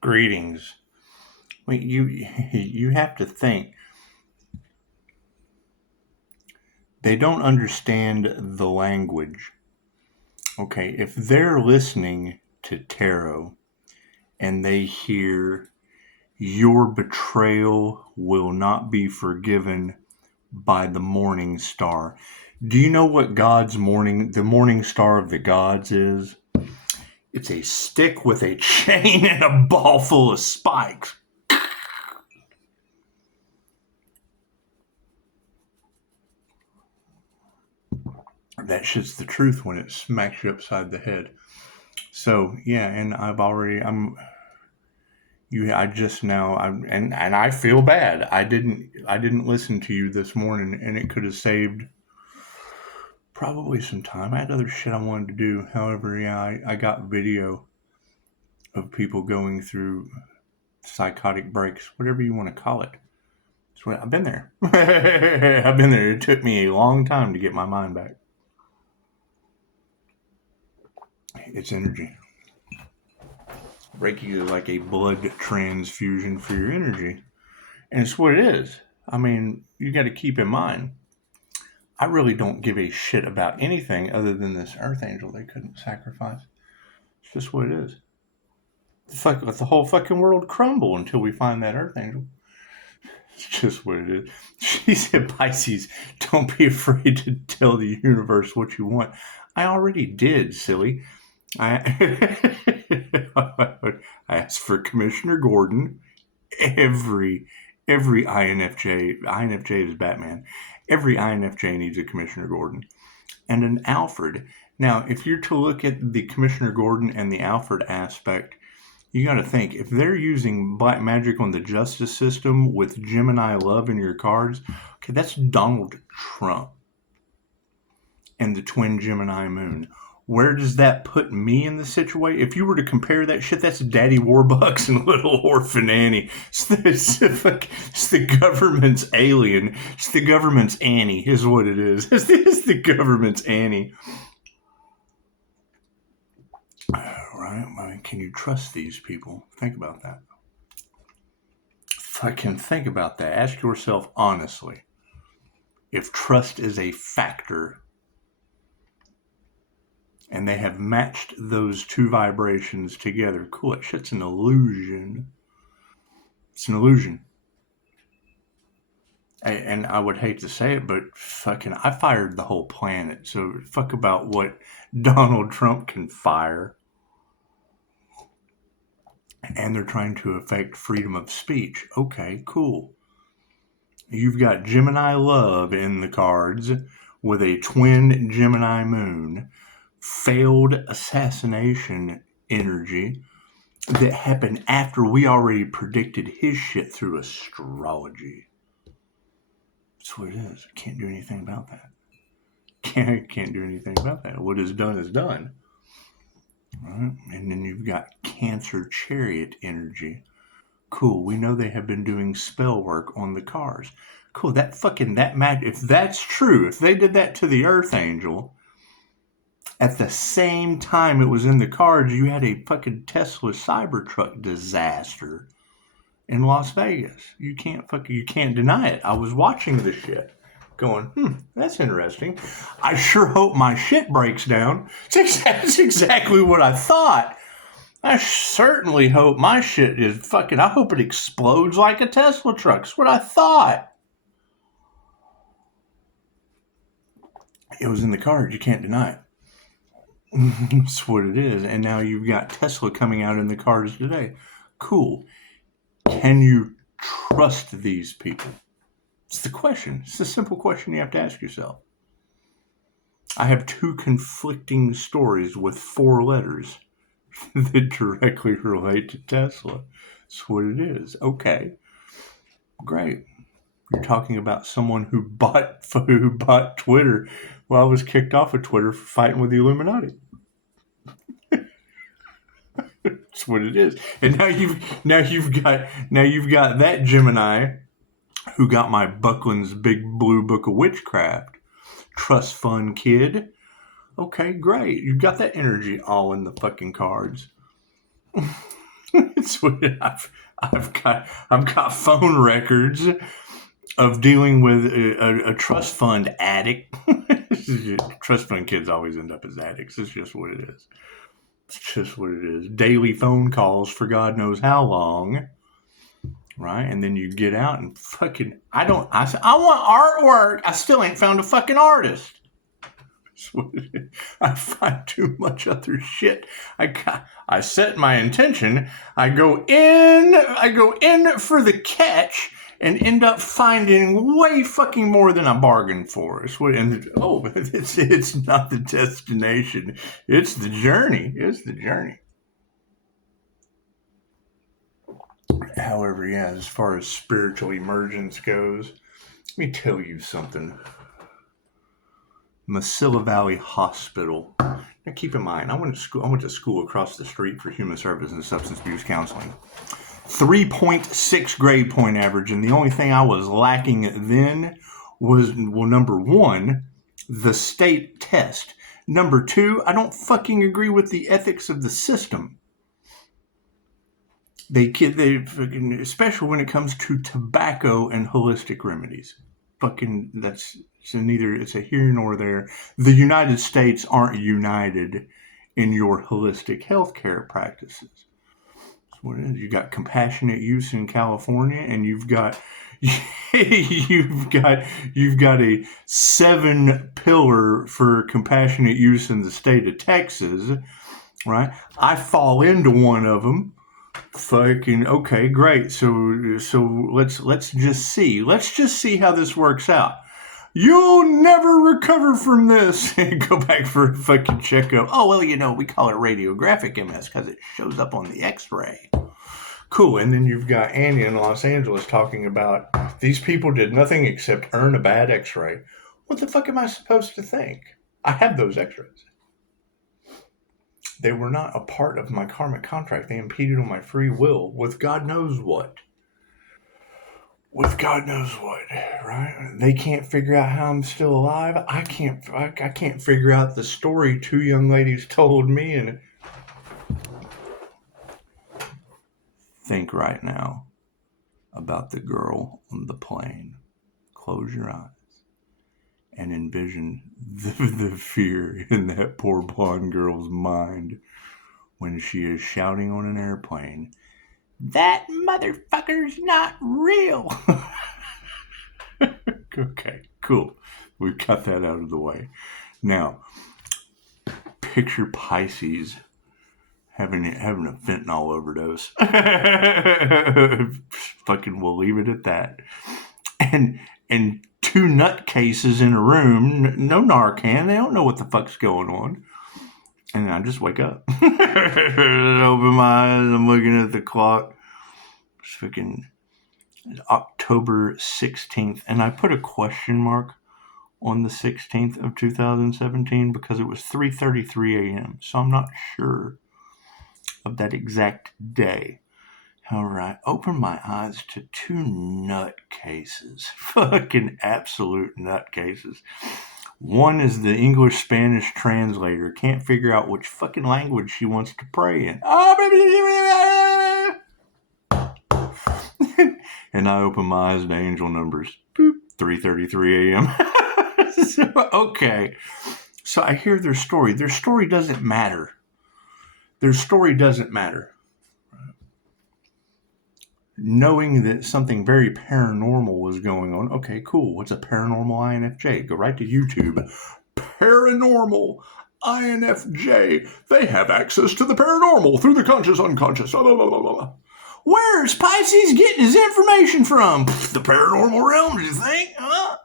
Greetings. Wait, you have to think. They don't understand the language. Okay, if they're listening to tarot and they hear your betrayal will not be forgiven by the morning star. Do you know what the morning star of the gods is? It's a stick with a chain and a ball full of spikes. That shit's the truth when it smacks you upside the head. So yeah, and I feel bad. I didn't listen to you this morning, and it could have saved probably some time. I had other shit I wanted to do. However, yeah, I got video of people going through psychotic breaks, whatever you want to call it. I've been there. I've been there. It took me a long time to get my mind back. It's energy. Reiki is like a blood transfusion for your energy. And it's what it is. I mean, you got to keep in mind, I really don't give a shit about anything other than this earth angel they couldn't sacrifice. It's just what it is. Let the whole fucking world crumble until we find that earth angel. It's just what it is. She said, Pisces, don't be afraid to tell the universe what you want. I already did, silly. I asked for Commissioner Gordon. Every INFJ is Batman. Every INFJ needs a Commissioner Gordon and an Alfred. Now, if you're to look at the Commissioner Gordon and the Alfred aspect, you got to think, if they're using black magic on the justice system with Gemini love in your cards, okay, that's Donald Trump and the twin Gemini moon. Where does that put me in the situation? If you were to compare that shit, that's Daddy Warbucks and Little Orphan Annie. It's the government's alien. It's the government's Annie, is what it is. It's the government's Annie. Right? I mean, can you trust these people? Think about that. Fucking think about that. Ask yourself honestly if trust is a factor. And they have matched those two vibrations together. Cool, that shit's an illusion. It's an illusion. And I would hate to say it, but fucking, I fired the whole planet. So fuck about what Donald Trump can fire. And they're trying to affect freedom of speech. Okay, cool. You've got Gemini love in the cards with a twin Gemini moon. Failed assassination energy that happened after we already predicted his shit through astrology. That's what it is. I can't do anything about that. Can't do anything about that. What is done is done. Right? And then you've got Cancer chariot energy. Cool. We know they have been doing spell work on the cars. Cool. If that's true, if they did that to the Earth Angel, at the same time it was in the cards, you had a fucking Tesla Cybertruck disaster in Las Vegas. You can't deny it. I was watching this shit going, that's interesting. I sure hope my shit breaks down. That's exactly what I thought. I certainly hope my shit is I hope it explodes like a Tesla truck. That's what I thought. It was in the cards. You can't deny it. That's what it is. And now you've got Tesla coming out in the cards today. Cool. Can you trust these people? It's the question. It's the simple question you have to ask yourself. I have two conflicting stories with 4 letters that directly relate to Tesla. That's what it is. Okay. Great. You're talking about someone who bought Twitter. Well, I was kicked off of Twitter for fighting with the Illuminati. That's what it is. And now you've got that Gemini who got my Buckland's Big Blue Book of Witchcraft. Trust fund kid. Okay, great. You've got that energy all in the fucking cards. It's what I've got phone records of dealing with a trust fund addict. Trust fund kids always end up as addicts. It's just what it is. It's just what it is. Daily phone calls for God knows how long. Right? And then you get out and fucking, I want artwork. I still ain't found a fucking artist. I find too much other shit. I set my intention. I go in for the catch and end up finding way fucking more than I bargained for. It's not the destination. It's the journey. It's the journey. However, yeah, as far as spiritual emergence goes, let me tell you something. Mesilla Valley Hospital. Now keep in mind, I went to school across the street for human service and substance abuse counseling. 3.6 grade point average, and the only thing I was lacking then was, well, number one, the state test. Number two, I don't fucking agree with the ethics of the system. They fucking, especially when it comes to tobacco and holistic remedies. Fucking, it's a here nor there. The United States aren't united in your holistic healthcare practices. That's what it is. You got compassionate use in California, and you've got a 7 pillar for compassionate use in the state of Texas, right? I fall into one of them. Fucking okay, great. So let's just see how this works out. You'll never recover from this. Go back for a fucking checkup. Oh well, we call it radiographic MS because it shows up on the X-ray. Cool. And then you've got Annie in Los Angeles talking about these people did nothing except earn a bad X-ray. What the fuck am I supposed to think? I have those X-rays. They were not a part of my karmic contract. They impeded on my free will with God knows what. With God knows what, right? They can't figure out how I'm still alive. I can't figure out the story 2 young ladies told me. And think right now about the girl on the plane. Close your eyes and envision the fear in that poor blonde girl's mind when she is shouting on an airplane, "That motherfucker's not real." Okay, cool. We've got that out of the way. Now, picture Pisces having a fentanyl overdose. Fucking, we'll leave it at that. And 2 nutcases in a room, no Narcan, they don't know what the fuck's going on. And I just wake up. Open my eyes, I'm looking at the clock. It's fucking October 16th. And I put a question mark on the 16th of 2017 because it was 3:33 a.m. So I'm not sure of that exact day. However, I opened my eyes to 2 nutcases. Fucking absolute nutcases. One is the English-Spanish translator. Can't figure out which fucking language she wants to pray in. And I open my eyes to angel numbers. Boop, 3:33 a.m. Okay. So I hear their story. Their story doesn't matter. Their story doesn't matter. Knowing that something very paranormal was going on. Okay, cool. What's a paranormal INFJ? Go right to YouTube. Paranormal INFJ. They have access to the paranormal through the conscious, unconscious. Blah, blah, blah, blah, blah. Where's Pisces getting his information from? The paranormal realm, you think? Huh?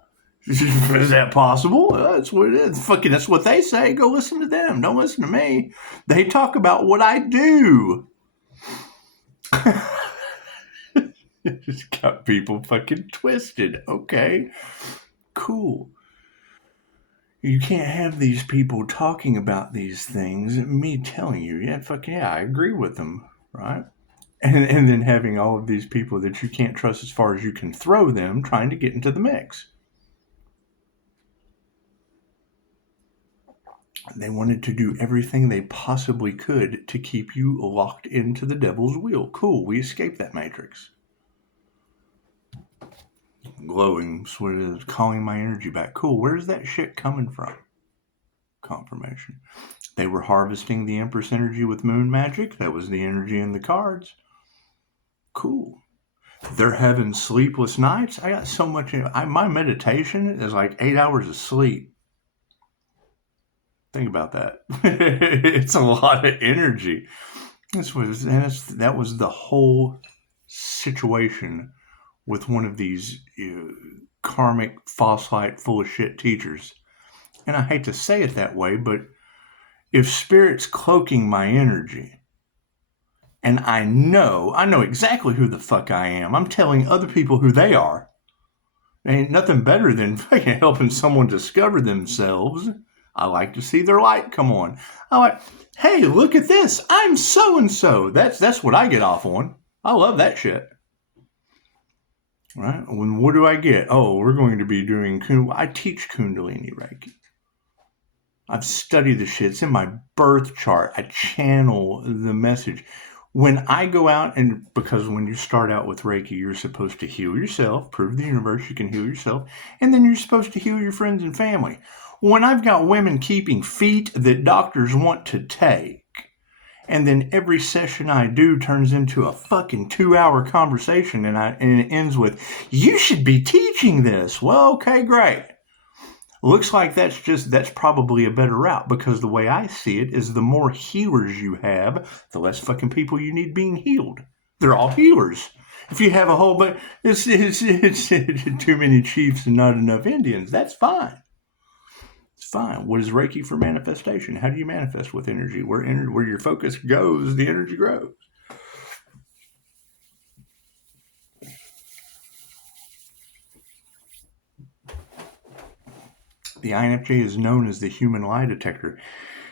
Is that possible? That's what it is. Fucking, that's what they say. Go listen to them. Don't listen to me. They talk about what I do. Just got people fucking twisted. Okay, cool. You can't have these people talking about these things and me telling you, I agree with them, right? And then having all of these people that you can't trust as far as you can throw them trying to get into the mix. They wanted to do everything they possibly could to keep you locked into the devil's wheel. Cool, we escaped that matrix. Glowing, so what it is, calling my energy back. Cool, where's that shit coming from? Confirmation. They were harvesting the Empress energy with moon magic. That was the energy in the cards. Cool. They're having sleepless nights. I got so much. My meditation is like 8 hours of sleep. Think about that. It's a lot of energy. That was the whole situation with one of these karmic false light full of shit teachers. And I hate to say it that way, but if Spirit's cloaking my energy, and I know exactly who the fuck I am. I'm telling other people who they are. Ain't nothing better than fucking helping someone discover themselves. I like to see their light come on. I like, hey, look at this. I'm so-and-so. That's what I get off on. I love that shit. Right? What do I get? Oh, we're going to be doing, I teach Kundalini Reiki. I've studied the shit. It's in my birth chart. I channel the message. When I go out, and because when you start out with Reiki, you're supposed to heal yourself, prove the universe you can heal yourself, and then you're supposed to heal your friends and family. When I've got women keeping feet that doctors want to take, and then every session I do turns into a fucking 2-hour conversation, and it ends with, you should be teaching this. Well, okay, great. Looks like that's probably a better route, because the way I see it is the more healers you have, the less fucking people you need being healed. They're all healers. If you have a whole bunch, it's too many chiefs and not enough Indians. That's fine. It's fine. What is Reiki for manifestation? How do you manifest with energy? Where your focus goes, the energy grows. The INFJ is known as the human lie detector.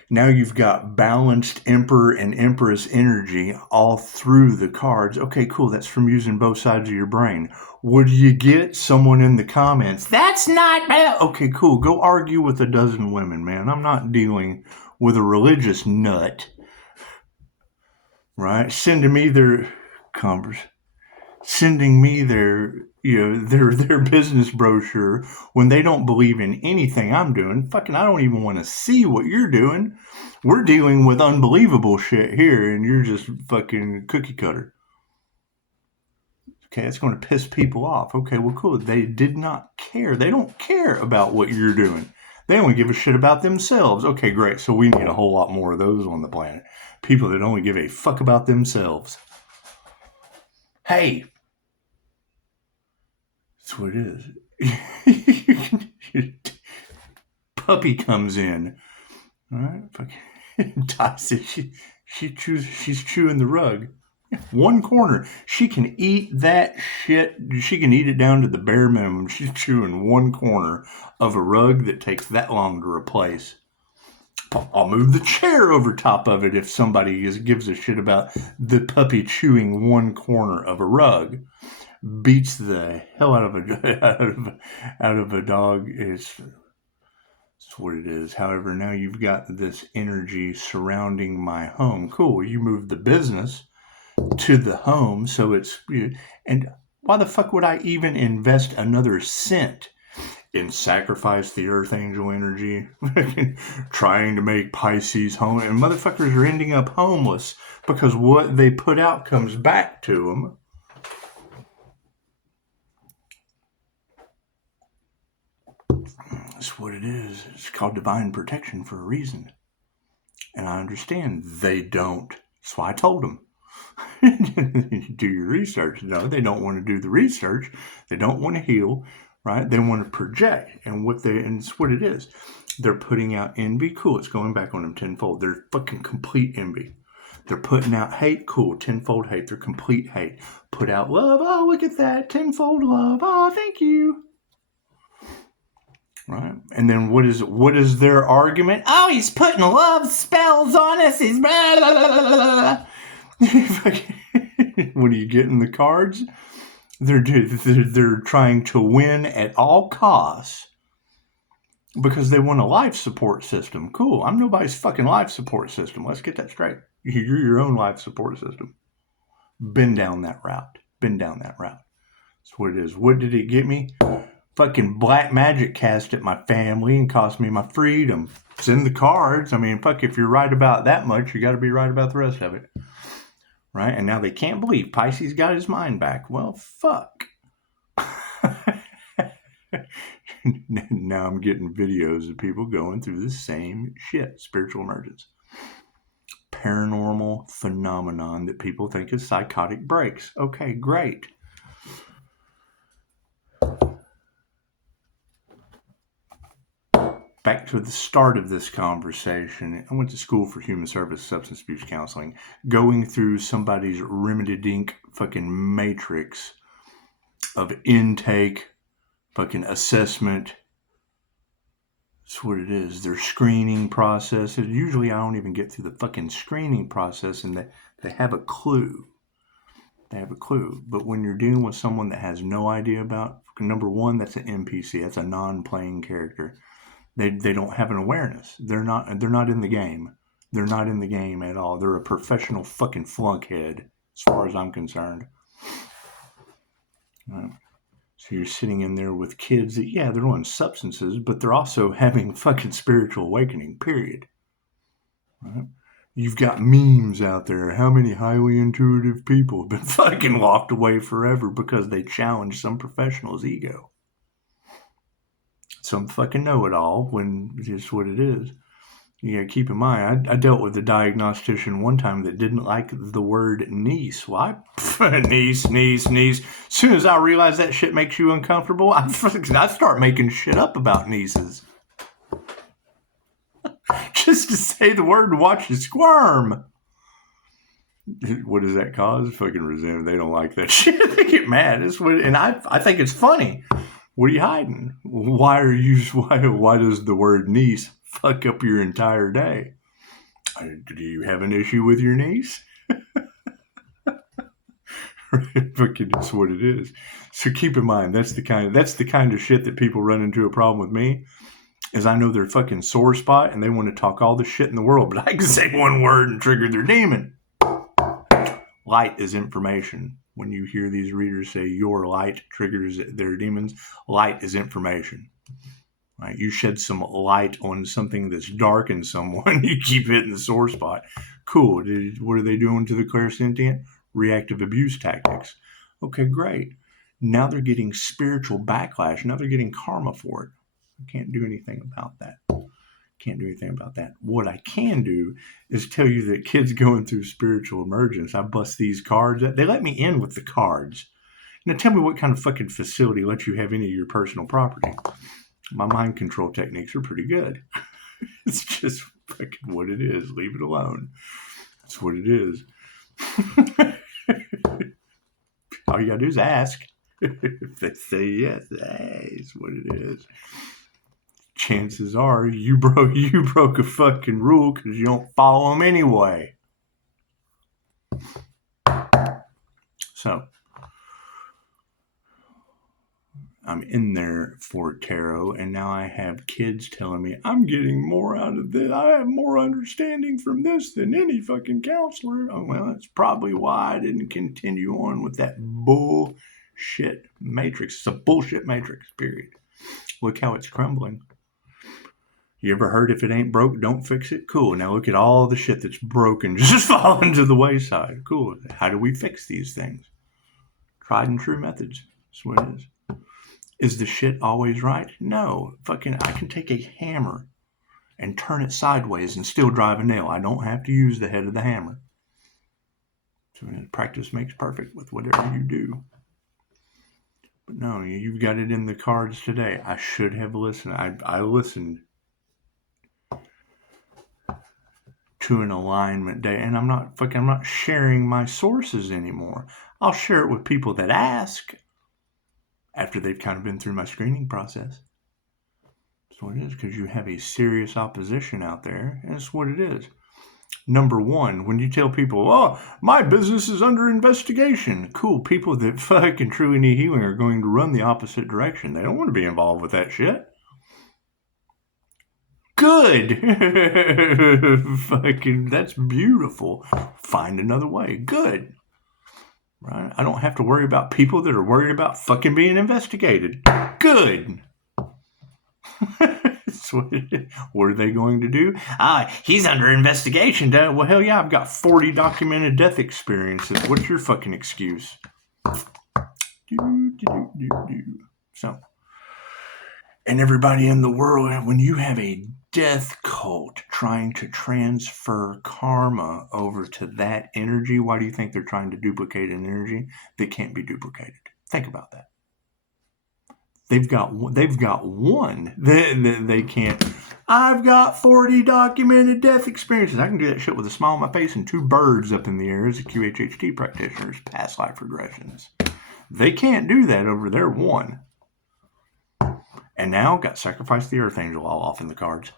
Now you've got balanced Emperor and Empress energy all through the cards. Okay, cool. That's from using both sides of your brain. What do you get? Someone in the comments, that's not bad. Okay, cool. Go argue with a dozen women, man. I'm not dealing with a religious nut. Right? Sending me their business brochure when they don't believe in anything I'm doing. Fucking, I don't even want to see what you're doing. We're dealing with unbelievable shit here, and you're just fucking cookie cutter. Okay, it's going to piss people off. Okay, well, cool. They did not care. They don't care about what you're doing. They only give a shit about themselves. Okay, great. So we need a whole lot more of those on the planet. People that only give a fuck about themselves. Hey, that's what it is. Puppy comes in. All right, fucking Tyson. She's chewing the rug. One corner. She can eat that shit. She can eat it down to the bare minimum. She's chewing one corner of a rug that takes that long to replace. I'll move the chair over top of it if somebody gives a shit about the puppy chewing one corner of a rug. Beats the hell out of a dog. It's what it is. However, now you've got this energy surrounding my home. Cool. You move the business to the home, so it's, and why the fuck would I even invest another cent in sacrifice the Earth Angel energy, trying to make Pisces home, and motherfuckers are ending up homeless because what they put out comes back to them. That's what it is. It's called divine protection for a reason. And I understand they don't. That's why I told them. Do your research. No, they don't want to do the research. They don't want to heal, right? They want to project. And it's what it is. They're putting out envy. Cool. It's going back on them tenfold. They're fucking complete envy. They're putting out hate. Cool. Tenfold hate. They're complete hate. Put out love. Oh, look at that. Tenfold love. Oh, thank you. Right? And then what is their argument? Oh, he's putting love spells on us. He's blah, blah, blah, blah. What do you get in the cards? They're trying to win at all costs. because they want a life support system. Cool. I'm nobody's fucking life support system. Let's get that straight. You're your own life support system. Been down that route. That's what it is. What did it get me? Fucking black magic cast at my family and cost me my freedom. It's in the cards. I mean, fuck, if you're right about that much, you got to be right about the rest of it. Right? And now they can't believe Pisces got his mind back. Well, fuck. Now I'm getting videos of people going through the same shit. Spiritual emergence. Paranormal phenomenon that people think is psychotic breaks. Okay, great. Back to the start of this conversation. I went to school for human service substance abuse counseling. Going through somebody's rim-a-dink fucking matrix of intake, fucking assessment. That's what it is. Their screening process. Usually I don't even get through the fucking screening process, and they have a clue. But when you're dealing with someone that has no idea about, number one, that's an NPC. That's a non-playing character. They don't have an awareness. They're not in the game. They're not in the game at all. They're a professional fucking flunkhead, as far as I'm concerned. So you're sitting in there with kids that, yeah, they're on substances, but they're also having fucking spiritual awakening, period. Right? You've got memes out there. How many highly intuitive people have been fucking locked away forever because they challenged some professional's ego? Some fucking know-it-all, when it's what it is. You gotta keep in mind, I dealt with a diagnostician one time that didn't like the word niece. Well, niece. As soon as I realize that shit makes you uncomfortable, I start making shit up about nieces. Just to say the word and watch you squirm. What does that cause? Fucking resentment. They don't like that shit. They get mad. And I think it's funny. What are you hiding? Why does the word niece fuck up your entire day? Do you have an issue with your niece? Fucking, it's what it is. So keep in mind, that's the kind of shit that people run into a problem with me. Is I know their fucking sore spot and they want to talk all the shit in the world, but I can say one word and trigger their demon. Light is information. When you hear these readers say your light triggers their demons, light is information. Right? You shed some light on something that's dark in someone, you keep hitting the sore spot. Cool. What are they doing to the clairsentient? Reactive abuse tactics. Okay, great. Now they're getting spiritual backlash. Now they're getting karma for it. I can't do anything about that. What I can do is tell you that kids going through spiritual emergence, I bust these cards. They let me in with the cards. Now tell me what kind of fucking facility lets you have any of your personal property. My mind control techniques are pretty good. It's just fucking what it is. Leave it alone. That's what it is. All you gotta do is ask. If they say yes, that's what it is. Chances are you broke a fucking rule because you don't follow them anyway. So I'm in there for tarot, and now I have kids telling me I'm getting more out of this. I have more understanding from this than any fucking counselor. Oh, well, that's probably why I didn't continue on with that bullshit matrix. It's a bullshit matrix, period. Look how it's crumbling. You ever heard if it ain't broke, don't fix it? Cool. Now look at all the shit that's broken just falling to the wayside. Cool. How do we fix these things? Tried and true methods. That's what it is. Is the shit always right? No. Fucking, I can take a hammer and turn it sideways and still drive a nail. I don't have to use the head of the hammer. So practice makes perfect with whatever you do. But no, you've got it in the cards today. I should have listened. I listened to an alignment day, and I'm not sharing my sources anymore. I'll share it with people that ask after they've kind of been through my screening process. That's what it is, because you have a serious opposition out there, and it's what it is. Number one, when you tell people, oh, my business is under investigation. Cool. People that fucking truly need healing are going to run the opposite direction. They don't want to be involved with that shit. Good. Fucking, that's beautiful. Find another way. Good. Right? I don't have to worry about people that are worried about fucking being investigated. Good. What are they going to do? He's under investigation. Well, hell yeah, I've got 40 documented death experiences. What's your fucking excuse? So, and everybody in the world, when you have a death cult trying to transfer karma over to that energy, why do you think they're trying to duplicate an energy that can't be duplicated? Think about that. They've got one. They can't. I've got 40 documented death experiences. I can do that shit with a smile on my face and 2 birds up in the air as a QHHT practitioner's past life regressions. They can't do that over their one. And now got Sacrifice the Archangel all off in the cards.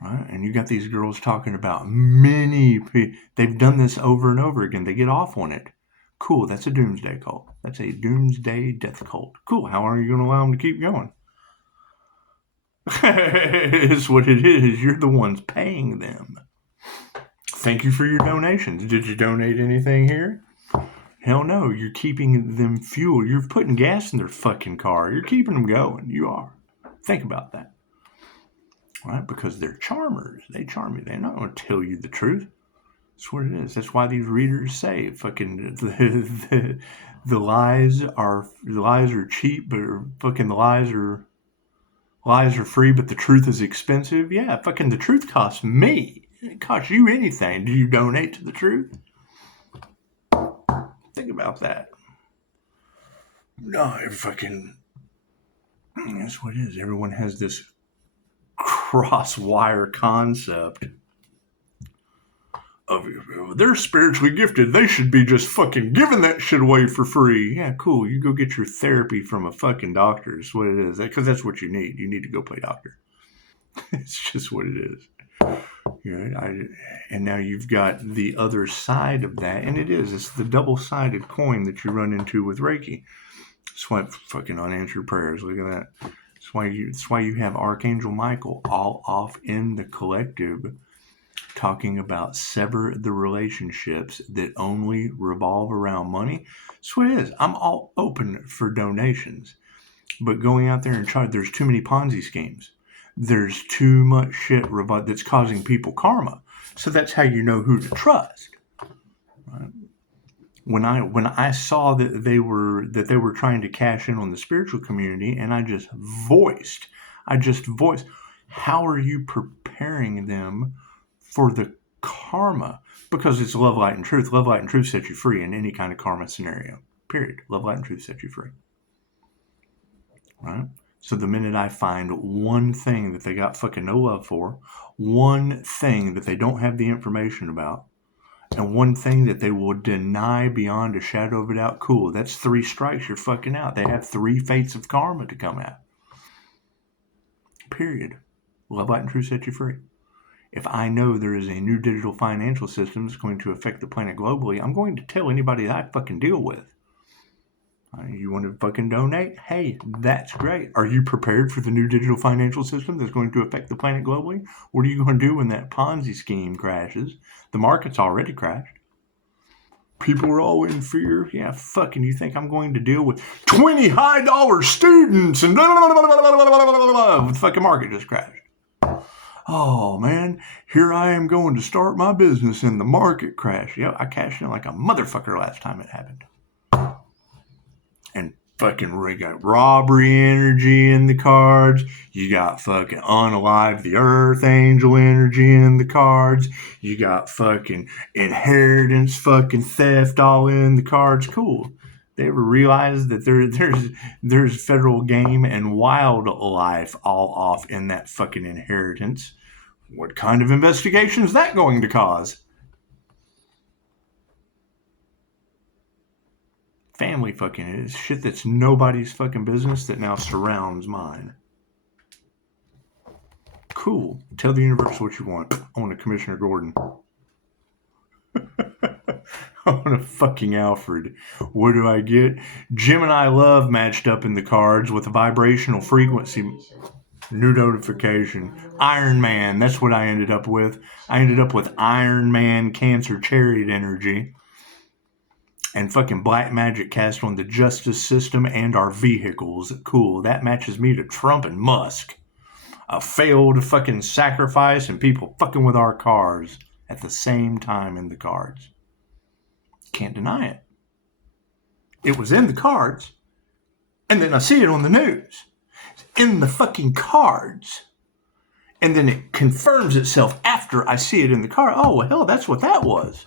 Right? And you got these girls talking about they've done this over and over again. They get off on it. Cool, that's a doomsday cult. That's a doomsday death cult. Cool, how are you going to allow them to keep going? It's what it is. You're the ones paying them. Thank you for your donations. Did you donate anything here? Hell no, you're keeping them fuel. You're putting gas in their fucking car. You're keeping them going. You are. Think about that. Right? Because they're charmers. They charm you. They're not going to tell you the truth. That's what it is. That's why these readers say fucking the lies are cheap, but fucking the lies are free, but the truth is expensive. Yeah, fucking the truth costs me. It costs you anything. Do you donate to the truth? Think about that. No, fucking. That's what it is. Everyone has this cross-wire concept of they're spiritually gifted. They should be just fucking giving that shit away for free. Yeah, cool. You go get your therapy from a fucking doctor. That's what it is. Because that's what you need. You need to go play doctor. It's just what it is. And now you've got the other side of that, and it's the double-sided coin that you run into with Reiki. That's why fucking unanswered prayers. Look at that. That's why you have Archangel Michael all off in the collective, talking about sever the relationships that only revolve around money. That's what it is. I'm all open for donations, but going out there and trying, there's too many Ponzi schemes. There's too much shit that's causing people karma. So that's how you know who to trust. Right? When I saw that they were trying to cash in on the spiritual community, and I just voiced, how are you preparing them for the karma? Because it's love, light, and truth. Love, light, and truth set you free in any kind of karma scenario. Period. Love, light, and truth set you free. Right? So the minute I find one thing that they got fucking no love for, one thing that they don't have the information about, and one thing that they will deny beyond a shadow of a doubt, cool, that's 3 strikes, you're fucking out. They have 3 fates of karma to come at. Period. Love, light, and truth set you free. If I know there is a new digital financial system that's going to affect the planet globally, I'm going to tell anybody that I fucking deal with. You want to fucking donate? Hey, that's great. Are you prepared for the new digital financial system that's going to affect the planet globally? What are you going to do when that Ponzi scheme crashes? The market's already crashed. People are all in fear. Yeah, fucking, you think I'm going to deal with 20 high-dollar students and blah, blah, blah, blah, blah, blah, the fucking market just crashed. Oh, man, here I am going to start my business and the market crashed. Yeah, I cashed in like a motherfucker last time it happened. And fucking we got robbery energy in the cards. You got fucking unalive the earth angel energy in the cards. You got fucking inheritance, fucking theft all in the cards. Cool. They ever realize that there's federal game and wildlife all off in that fucking inheritance? What kind of investigation is that going to cause? Family fucking is shit that's nobody's fucking business that now surrounds mine. Cool. Tell the universe what you want. I want a Commissioner Gordon. I want a fucking Alfred. What do I get? Gemini love matched up in the cards with a vibrational frequency. New notification. Iron Man. That's what I ended up with. I ended up with Iron Man Cancer Chariot energy. And fucking black magic cast on the justice system and our vehicles. Cool. That matches me to Trump and Musk. A failed fucking sacrifice and people fucking with our cars at the same time in the cards. Can't deny it. It was in the cards. And then I see it on the news. It's in the fucking cards. And then it confirms itself after I see it in the card. Oh, well, hell, that's what that was.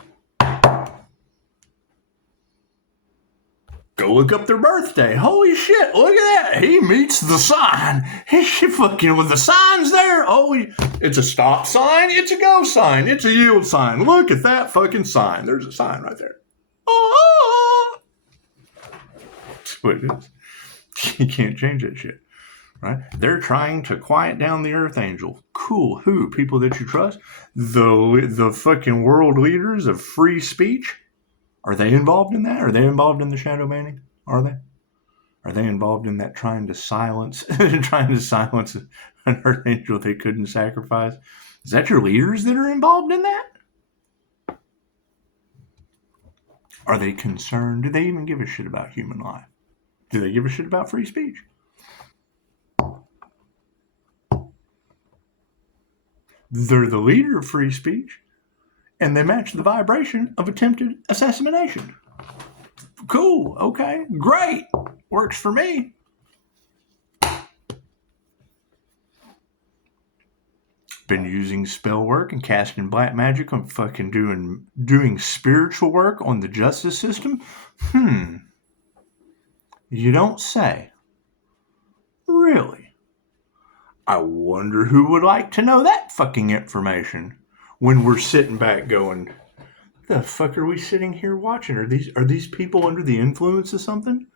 Go look up their birthday. Holy shit, look at that. He meets the sign. He's fucking with the signs there. Oh, it's a stop sign. It's a go sign. It's a yield sign. Look at that fucking sign. There's a sign right there. Oh! That's what it is. You can't change that shit. Right? They're trying to quiet down the Earth Angel. Cool. Who? People that you trust? The fucking world leaders of free speech? Are they involved in that? Are they involved in the shadow banning? Are they? Are they involved in that trying to silence an Earth Angel they couldn't sacrifice? Is that your leaders that are involved in that? Are they concerned? Do they even give a shit about human life? Do they give a shit about free speech? They're the leader of free speech, and they match the vibration of attempted assassination. Cool. Okay. Great. Works for me. Been using spell work and casting black magic on fucking doing spiritual work on the justice system? You don't say. Really? I wonder who would like to know that fucking information when we're sitting back going, the fuck are we sitting here watching? Are these people under the influence of something?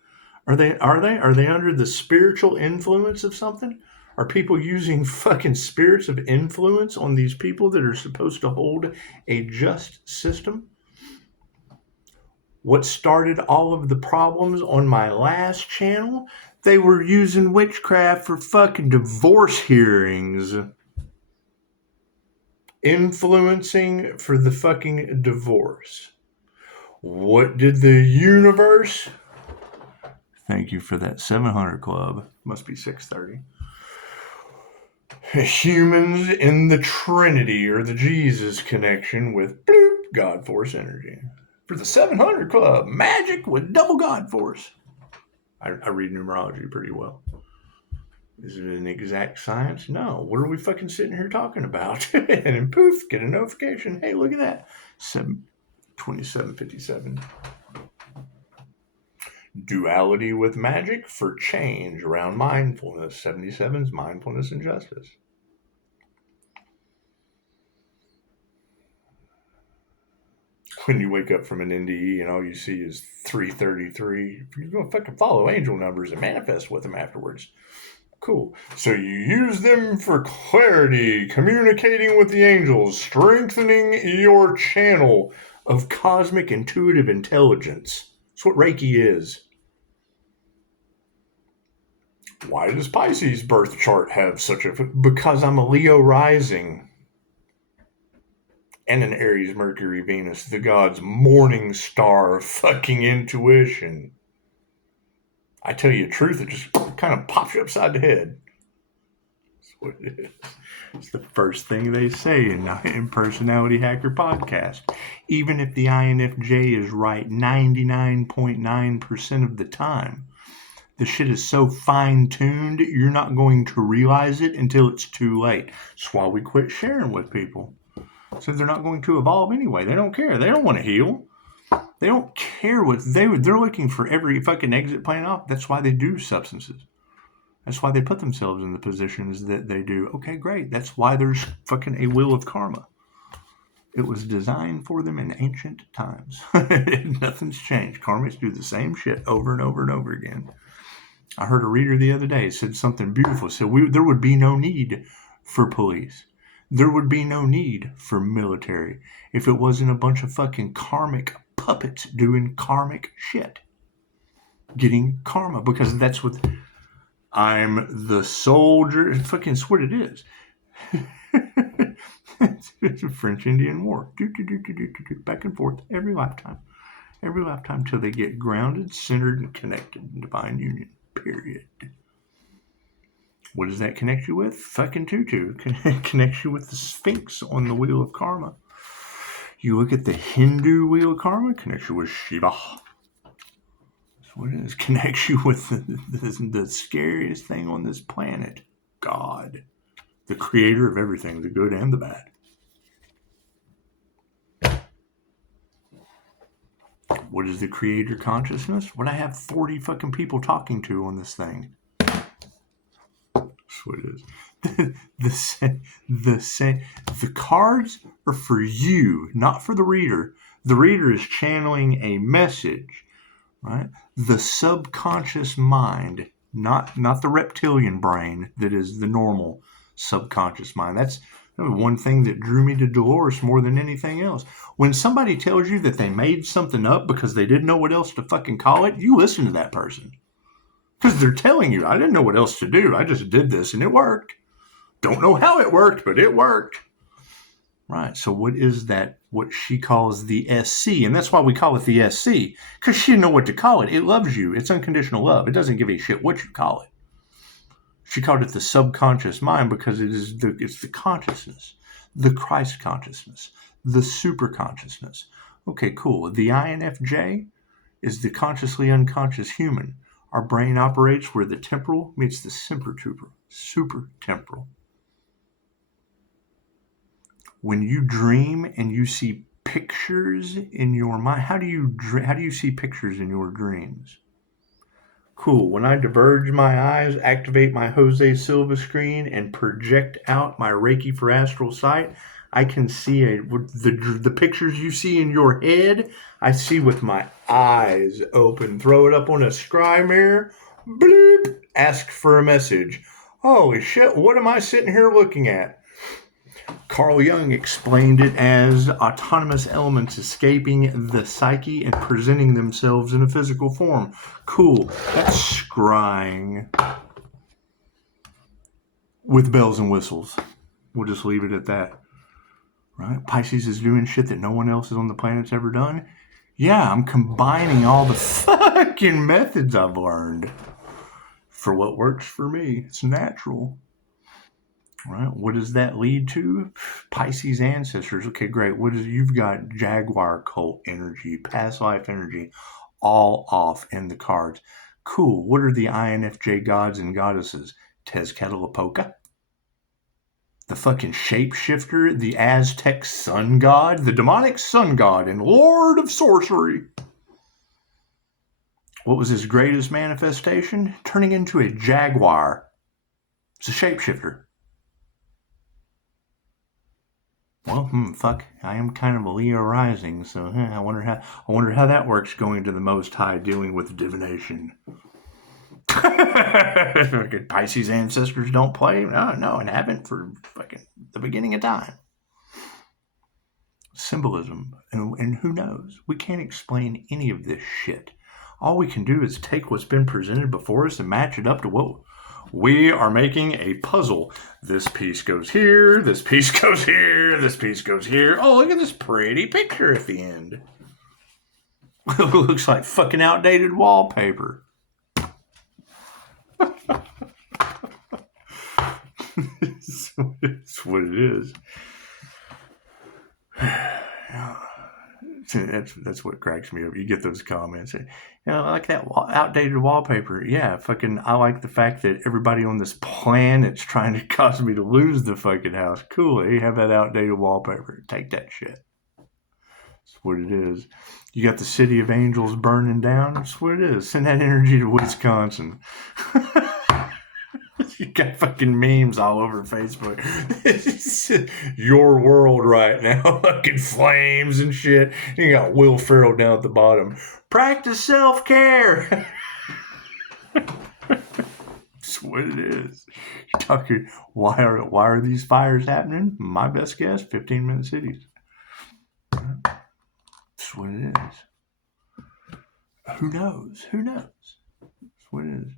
Are they under the spiritual influence of something? Are people using fucking spirits of influence on these people that are supposed to hold a just system? What started all of the problems on my last channel? They were using witchcraft for fucking divorce hearings. Influencing for the fucking divorce. What did the universe? Thank you for that 700 club. Must be 630. Humans in the Trinity or the Jesus connection with bloop, God Force energy. For the 700 club, magic with double God Force. I read numerology pretty well. Is it an exact science? No. What are we fucking sitting here talking about? And then poof, get a notification. Hey, look at that. 2757. Duality with magic for change around mindfulness. 77's mindfulness and justice. When you wake up from an NDE and all you see is 333, you're going to fucking follow angel numbers and manifest with them afterwards. Cool. So you use them for clarity, communicating with the angels, strengthening your channel of cosmic intuitive intelligence. That's what Reiki is. Why does Pisces birth chart have such a... Because I'm a Leo rising. And an Aries, Mercury, Venus, the gods' morning star of fucking intuition. I tell you the truth, it just kind of pops you upside the head. That's what it is. It's the first thing they say in Personality Hacker Podcast. Even if the INFJ is right 99.9% of the time, the shit is so fine-tuned, you're not going to realize it until it's too late. That's why we quit sharing with people. So they're not going to evolve anyway. They don't care. They don't want to heal. They don't care what they're looking for every fucking exit plan off. That's why they do substances. That's why they put themselves in the positions that they do. Okay, great. That's why there's fucking a wheel of karma. It was designed for them in ancient times. Nothing's changed. Karmics do the same shit over and over and over again. I heard a reader the other day said something beautiful. Said there would be no need for police. There would be no need for military if it wasn't a bunch of fucking karmic puppets doing karmic shit. Getting karma, because that's what I'm the soldier. It's what it is. It's a French-Indian War. Back and forth every lifetime. Every lifetime till they get grounded, centered, and connected in divine union. Period. What does that connect you with? Fucking tutu. Connects you with the Sphinx on the wheel of karma. You look at the Hindu wheel of karma, connects you with Shiva. That's what it is. Connects you with the scariest thing on this planet, God. The creator of everything, the good and the bad. What is the creator consciousness? What I have 40 fucking people talking to on this thing. That's what it is. The cards are for you, not for the reader. The reader is channeling a message, right? The subconscious mind, not the reptilian brain that is the normal subconscious mind. That's one thing that drew me to Dolores more than anything else. When somebody tells you that they made something up because they didn't know what else to fucking call it, you listen to that person. Because they're telling you, I didn't know what else to do. I just did this and it worked. Don't know how it worked, but it worked. Right. So what is that? What she calls the SC. And that's why we call it the SC. Because she didn't know what to call it. It loves you. It's unconditional love. It doesn't give a shit what you call it. She called it the subconscious mind because it's the consciousness, the Christ consciousness, the super consciousness. Okay, cool. The INFJ is the consciously unconscious human. Our brain operates where the temporal meets the super temporal. When you dream and you see pictures in your mind, how do you see pictures in your dreams? Cool. When I diverge my eyes, activate my Jose Silva screen, and project out my Reiki for astral sight, I can see the pictures you see in your head, I see with my eyes open. Throw it up on a scry mirror. Bloop. Ask for a message. Holy shit, what am I sitting here looking at? Carl Jung explained it as autonomous elements escaping the psyche and presenting themselves in a physical form. Cool. That's scrying. With bells and whistles. We'll just leave it at that. Right? Pisces is doing shit that no one else on the planet's ever done. Yeah, I'm combining all the fucking methods I've learned for what works for me. It's natural. Right? What does that lead to? Pisces ancestors. Okay, great. You've got Jaguar cult energy, past life energy, all off in the cards. Cool. What are the INFJ gods and goddesses? Tezcatlipoca, the fucking shapeshifter, the Aztec sun god, the demonic sun god, and lord of sorcery. What was his greatest manifestation? Turning into a jaguar. It's a shapeshifter. Well, fuck. I am kind of a Leo rising, so I wonder how that works going to the Most High dealing with divination. Fucking Pisces ancestors don't play? No, and haven't for fucking the beginning of time. Symbolism, and who knows? We can't explain any of this shit. All we can do is take what's been presented before us and match it up to what we are making a puzzle. This piece goes here, this piece goes here, this piece goes here. Oh, look at this pretty picture at the end. It looks like fucking outdated wallpaper. It's what it is. That's what cracks me up. You get those comments. I like that outdated wallpaper. Yeah, fucking, I like the fact that everybody on this planet's trying to cause me to lose the fucking house. Cool, you have that outdated wallpaper. Take that shit. That's what it is. You got the city of angels burning down. That's what it is. Send that energy to Wisconsin. You got fucking memes all over Facebook. Your world right now. Fucking flames and shit. You got Will Ferrell down at the bottom. Practice self-care. That's what it is. You're talking, why are these fires happening? My best guess, 15-minute cities. That's what it is. Who knows? That's what it is.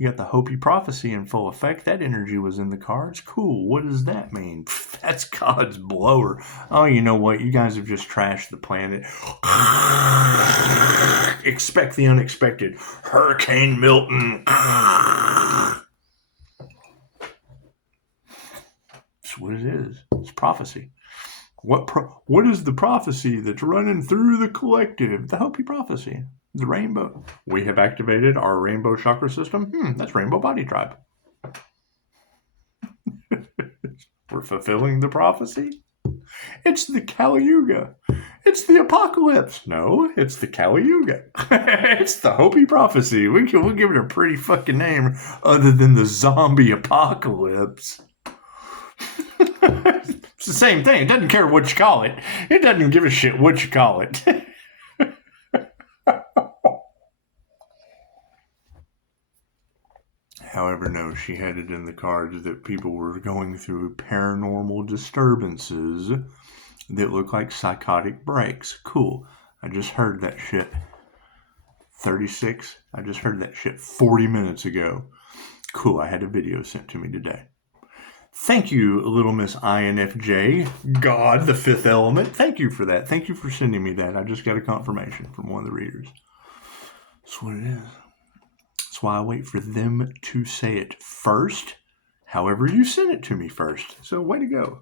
You got the Hopi prophecy in full effect. That energy was in the cards. Cool. What does that mean? That's God's blower. Oh, you know what? You guys have just trashed the planet. Expect the unexpected. Hurricane Milton. That's what it is. It's prophecy. What is the prophecy that's running through the collective? The Hopi prophecy. The rainbow. We have activated our rainbow chakra system. That's Rainbow Body Tribe. We're fulfilling the prophecy. It's the Kali Yuga. It's the apocalypse. No, it's the Kali Yuga. It's the Hopi prophecy. We'll give it a pretty fucking name other than the zombie apocalypse. It's the same thing. It doesn't care what you call it. It doesn't give a shit what you call it. However, no, she had it in the cards that people were going through paranormal disturbances that look like psychotic breaks. Cool. I just heard that shit. 36. I just heard that shit 40 minutes ago. Cool. I had a video sent to me today. Thank you, little Miss INFJ. God, the fifth element. Thank you for that. Thank you for sending me that. I just got a confirmation from one of the readers. That's what it is. That's why I wait for them to say it first. However, you sent it to me first. So, way to go.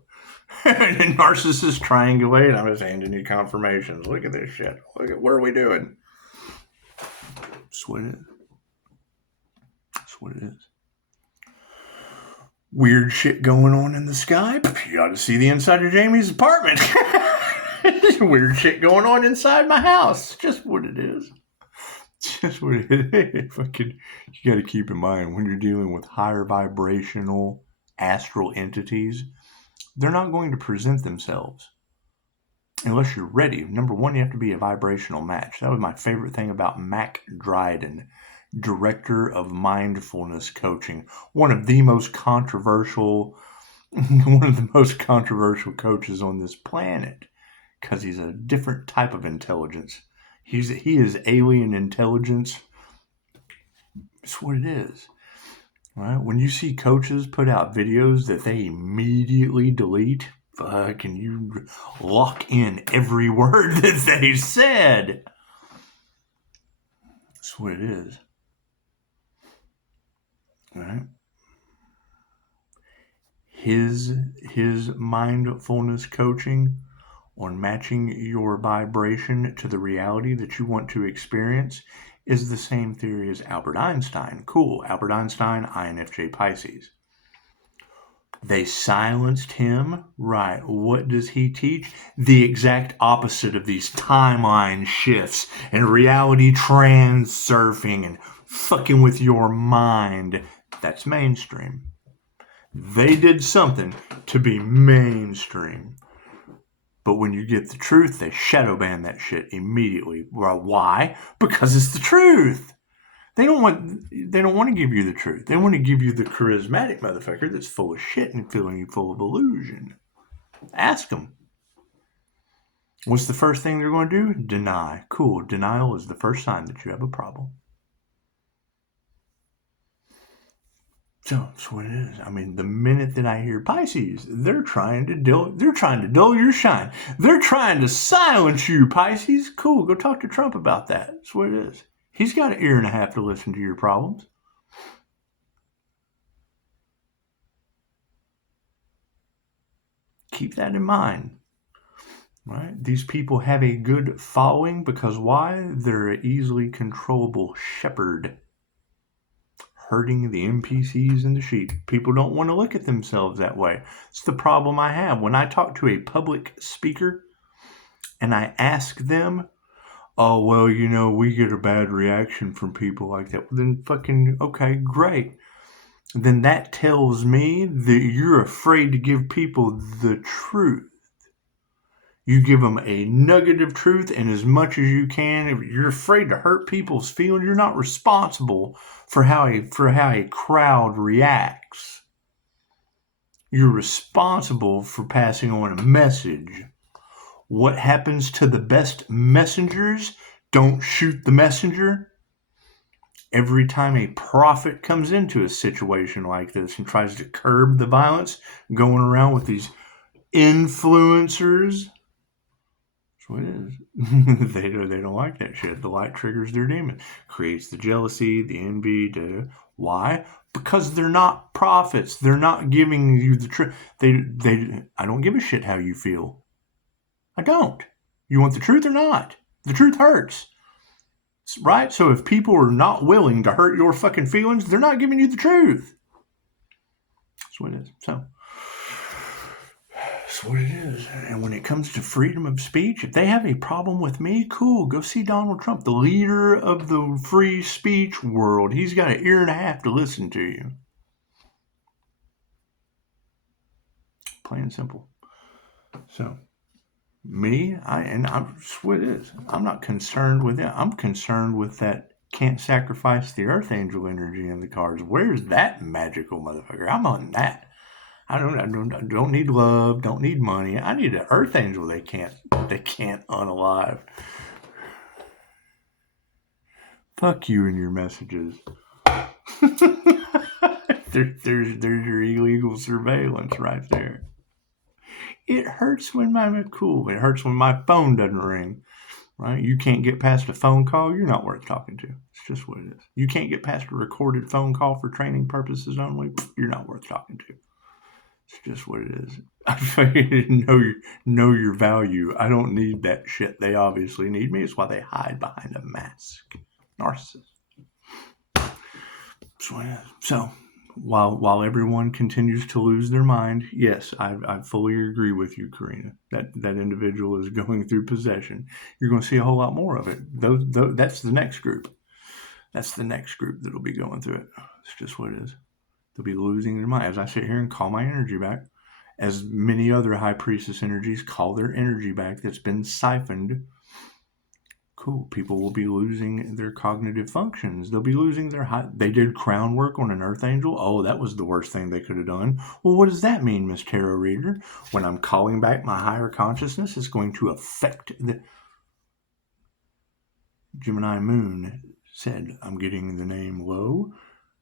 And narcissist triangulate. I'm just handing you confirmations. Look at this shit. Look at what are we doing? That's what it is. That's what it is. Weird shit going on in the sky. You ought to see the inside of Jamie's apartment. Weird shit going on inside my house. Just what it is. Just what it is. You got to keep in mind when you're dealing with higher vibrational astral entities, they're not going to present themselves unless you're ready. Number one, you have to be a vibrational match. That was my favorite thing about Mac Dryden, director of mindfulness coaching, one of the most controversial coaches on this planet, because he's a different type of intelligence. He is alien intelligence. It's what it is. Right? When you see coaches put out videos that they immediately delete, can you lock in every word that they said? That's what it is. Right? His mindfulness coaching on matching your vibration to the reality that you want to experience is the same theory as Albert Einstein. Cool. Albert Einstein, INFJ Pisces. They silenced him. Right. What does he teach? The exact opposite of these timeline shifts and reality transurfing and fucking with your mind. That's mainstream. They did something to be mainstream. But when you get the truth, they shadow ban that shit immediately. Well, why? Because it's the truth. They don't want to give you the truth. They want to give you the charismatic motherfucker that's full of shit and filling you full of illusion. Ask them. What's the first thing they're going to do? Deny. Cool. Denial is the first sign that you have a problem. So that's what it is. I mean, the minute that I hear Pisces, they're trying to dull your shine. They're trying to silence you, Pisces. Cool. Go talk to Trump about that. That's what it is. He's got an ear and a half to listen to your problems. Keep that in mind. Right? These people have a good following because why? They're an easily controllable shepherd. Hurting the NPCs and the sheep. People don't want to look at themselves that way. It's the problem I have. When I talk to a public speaker and I ask them, oh, well, we get a bad reaction from people like that. Well, then fucking, okay, great. Then that tells me that you're afraid to give people the truth. You give them a nugget of truth, and as much as you can, if you're afraid to hurt people's feelings, you're not responsible for how a crowd reacts. You're responsible for passing on a message. What happens to the best messengers? Don't shoot the messenger. Every time a prophet comes into a situation like this and tries to curb the violence, going around with these influencers, that's what it is. they don't like that shit. The light triggers their demon, creates the jealousy, the envy. Why? Because they're not prophets. They're not giving you the truth. I don't give a shit how you feel. I don't. You want the truth or not? The truth hurts. Right? So if people are not willing to hurt your fucking feelings, they're not giving you the truth. That's what it is. So, that's what it is. And when it comes to freedom of speech, if they have a problem with me, cool. Go see Donald Trump, the leader of the free speech world. He's got an ear and a half to listen to you. Plain and simple. So, that's what it is. I'm not concerned with it. I'm concerned with that can't sacrifice the earth angel energy in the cards. Where's that magical motherfucker? I'm on that. I don't need love, don't need money. I need an earth angel they can't unalive. Fuck you and your messages. there's your illegal surveillance right there. It hurts when it hurts when my phone doesn't ring. Right? You can't get past a phone call, you're not worth talking to. It's just what it is. You can't get past a recorded phone call for training purposes only, you're not worth talking to. It's just what it is. I know your value. I don't need that shit. They obviously need me. It's why they hide behind a mask. Narcissist. That's what it is. So, while everyone continues to lose their mind, yes, I fully agree with you, Karina. That individual is going through possession. You're going to see a whole lot more of it. That's the next group. That's the next group that'll be going through it. It's just what it is. They'll be losing their mind. As I sit here and call my energy back, as many other high priestess energies call their energy back that's been siphoned, cool. People will be losing their cognitive functions. They'll be losing they did crown work on an earth angel. Oh, that was the worst thing they could have done. Well, what does that mean, Miss Tarot Reader? When I'm calling back my higher consciousness, it's going to affect the Gemini moon said, I'm getting the name Lowe.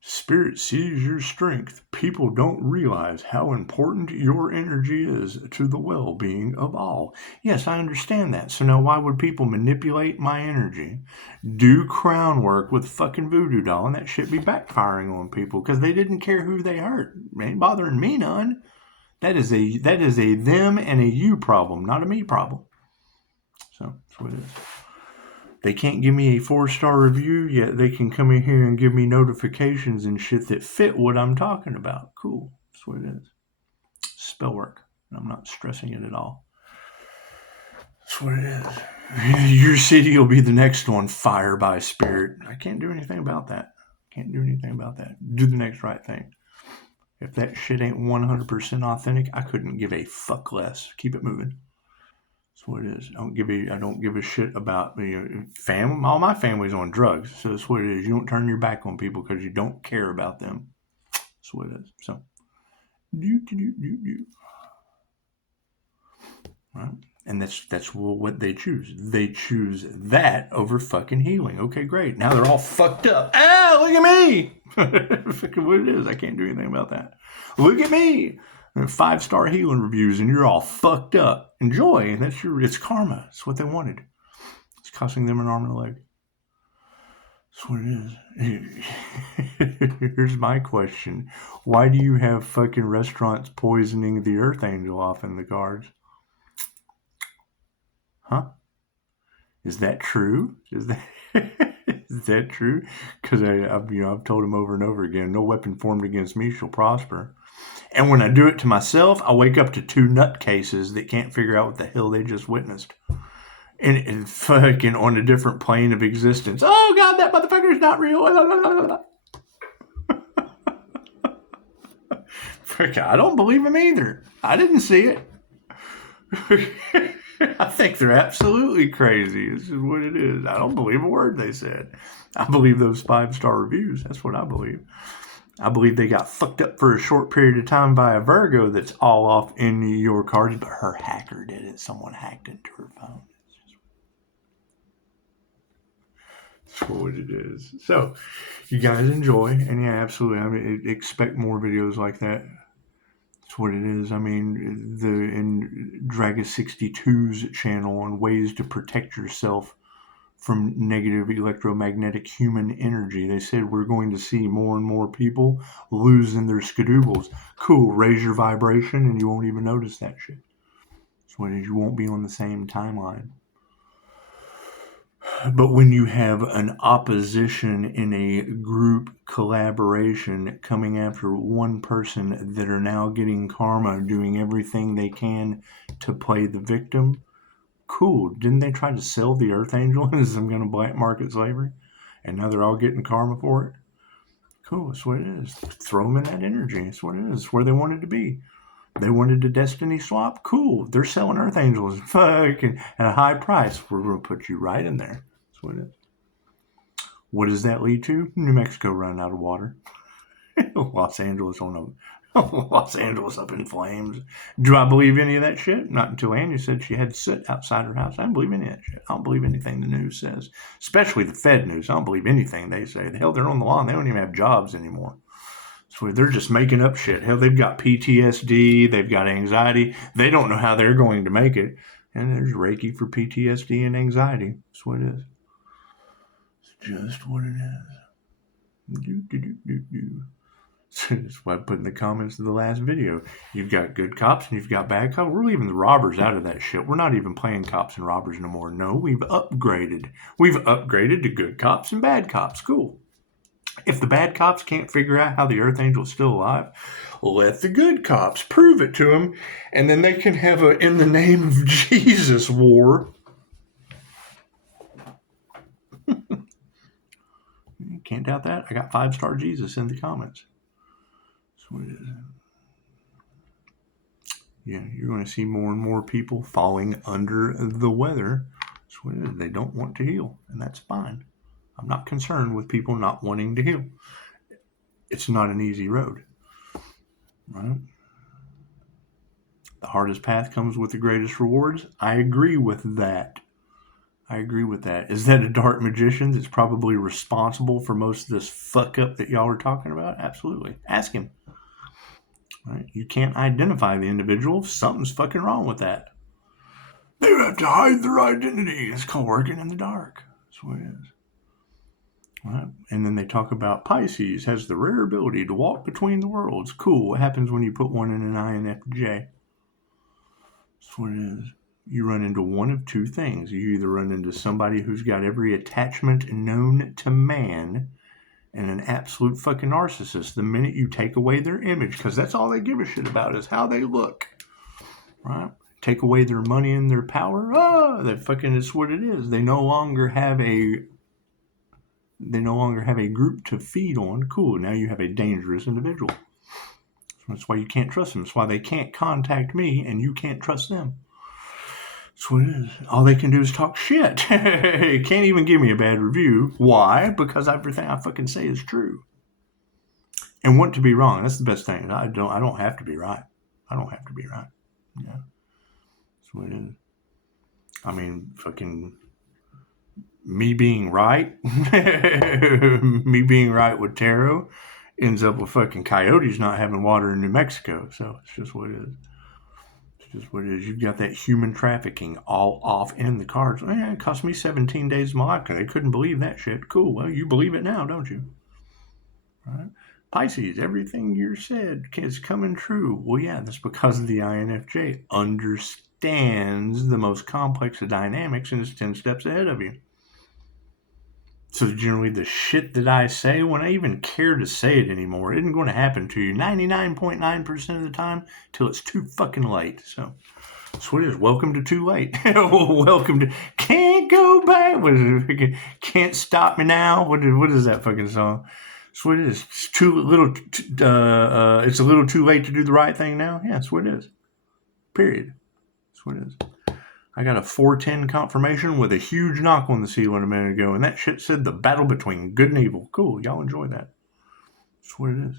Spirit sees your strength. People don't realize how important your energy is to the well-being of all. Yes, I understand that. So now why would people manipulate my energy, do crown work with fucking voodoo doll, and that shit be backfiring on people because they didn't care who they hurt? It ain't bothering me none. That is a them and a you problem, not a me problem. So that's what it is. They can't give me a 4-star review, yet they can come in here and give me notifications and shit that fit what I'm talking about. Cool. That's what it is. Spell work. I'm not stressing it at all. That's what it is. Your city will be the next one, fire by spirit. I can't do anything about that. Do the next right thing. If that shit ain't 100% authentic, I couldn't give a fuck less. Keep it moving. That's what it is. I don't give a shit about family. All my family's on drugs, so that's what it is. You don't turn your back on people because you don't care about them. That's what it is. So, right? And that's what they choose. They choose that over fucking healing. Okay, great. Now they're all fucked up. Ah, look at me. Fucking what it is. I can't do anything about that. Look at me. 5-star healing reviews, and you're all fucked up. Enjoy. It's karma. It's what they wanted. It's costing them an arm and a leg. That's what it is. Here's my question. Why do you have fucking restaurants poisoning the earth angel off in the cards? Huh? Is that true? Is that true? Because I've told him over and over again, no weapon formed against me shall prosper. And when I do it to myself, I wake up to 2 nutcases that can't figure out what the hell they just witnessed. And fucking on a different plane of existence. Oh, God, that motherfucker's not real. I don't believe him either. I didn't see it. I think they're absolutely crazy. This is what it is. I don't believe a word they said. I believe those 5-star reviews. That's what I believe. I believe they got fucked up for a short period of time by a Virgo that's all off in your cards, but her hacker did it. Someone hacked into her phone. That's what it is. So, you guys enjoy, and yeah, absolutely. I mean, expect more videos like that. That's what it is. I mean, in Draga62's channel on ways to protect yourself from negative electromagnetic human energy, they said we're going to see more and more people losing their skadoodles. Cool, raise your vibration and you won't even notice that shit. That's what it is. You won't be on the same timeline. But when you have an opposition in a group collaboration coming after one person that are now getting karma, doing everything they can to play the victim, cool. Didn't they try to sell the Earth Angel as some kind of black market slavery? And now they're all getting karma for it? Cool, that's what it is. Throw them in that energy. That's what it is. It's where they wanted to be. They wanted a destiny swap? Cool. They're selling Earth Angels fucking at a high price. We're going to put you right in there. That's what it is. What does that lead to? New Mexico running out of water. Los Angeles up in flames. Do I believe any of that shit? Not until Annie said she had soot outside her house. I don't believe any of that shit. I don't believe anything the news says. Especially the Fed news. I don't believe anything they say. The hell, they're on the lawn. They don't even have jobs anymore. So they're just making up shit. Hell, they've got PTSD. They've got anxiety. They don't know how they're going to make it. And there's Reiki for PTSD and anxiety. That's what it is. It's just what it is. That's why I put in the comments of the last video. You've got good cops and you've got bad cops. We're leaving the robbers out of that shit. We're not even playing cops and robbers no more. No, we've upgraded. We've upgraded to good cops and bad cops. Cool. If the bad cops can't figure out how the Earth Angel is still alive, let the good cops prove it to them, and then they can have a "in the name of Jesus" war. Can't doubt that. I got 5-star Jesus in the comments. That's what it is. Yeah, you're going to see more and more people falling under the weather. That's what it is. They don't want to heal, and that's fine. I'm not concerned with people not wanting to heal. It's not an easy road, right? The hardest path comes with the greatest rewards. I agree with that. Is that a dark magician that's probably responsible for most of this fuck up that y'all are talking about? Absolutely. Ask him. Right? You can't identify the individual. Something's fucking wrong with that. They have to hide their identity. It's called working in the dark. That's what it is. Right? And then they talk about Pisces has the rare ability to walk between the worlds. Cool. What happens when you put one in an INFJ? That's what it is. You run into one of two things. You either run into somebody who's got every attachment known to man and an absolute fucking narcissist the minute you take away their image, because that's all they give a shit about is how they look. Right? Take away their money and their power. That fucking is what it is. They no longer have a group to feed on. Cool. Now you have a dangerous individual. That's why you can't trust them. That's why they can't contact me and you can't trust them. That's what it is. All they can do is talk shit. Can't even give me a bad review. Why? Because everything I fucking say is true. And want to be wrong. That's the best thing. I don't have to be right. Yeah. That's what it is. I mean, fucking me being right with tarot ends up with fucking coyotes not having water in New Mexico. So it's just what it is. You've got that human trafficking all off in the cards. It cost me 17 days of my life because they couldn't believe that shit. Cool. Well, you believe it now, don't you? Right? Pisces, everything you said is coming true. Well, yeah, that's because the INFJ understands the most complex of dynamics and is 10 steps ahead of you. So generally the shit that I say, when I even care to say it anymore, it isn't going to happen to you 99.9% of the time till it's too fucking late. So that's what it is. Welcome to too late. Welcome to can't go back. What is it? Can't stop me now. What is that fucking song? That's what it is. It's a little too late to do the right thing now. Yeah, that's what it is. Period. That's what it is. I got a 410 confirmation with a huge knock on the ceiling a minute ago, and that shit said the battle between good and evil. Cool, y'all enjoy that. That's what it is.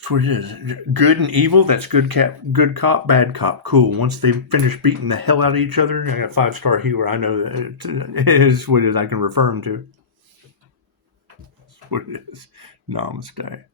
That's what it is. Good and evil. That's good cop, bad cop. Cool. Once they finish beating the hell out of each other, I got a 5-star healer. I know that it is what it is. I can refer them to. That's what it is. Namaste.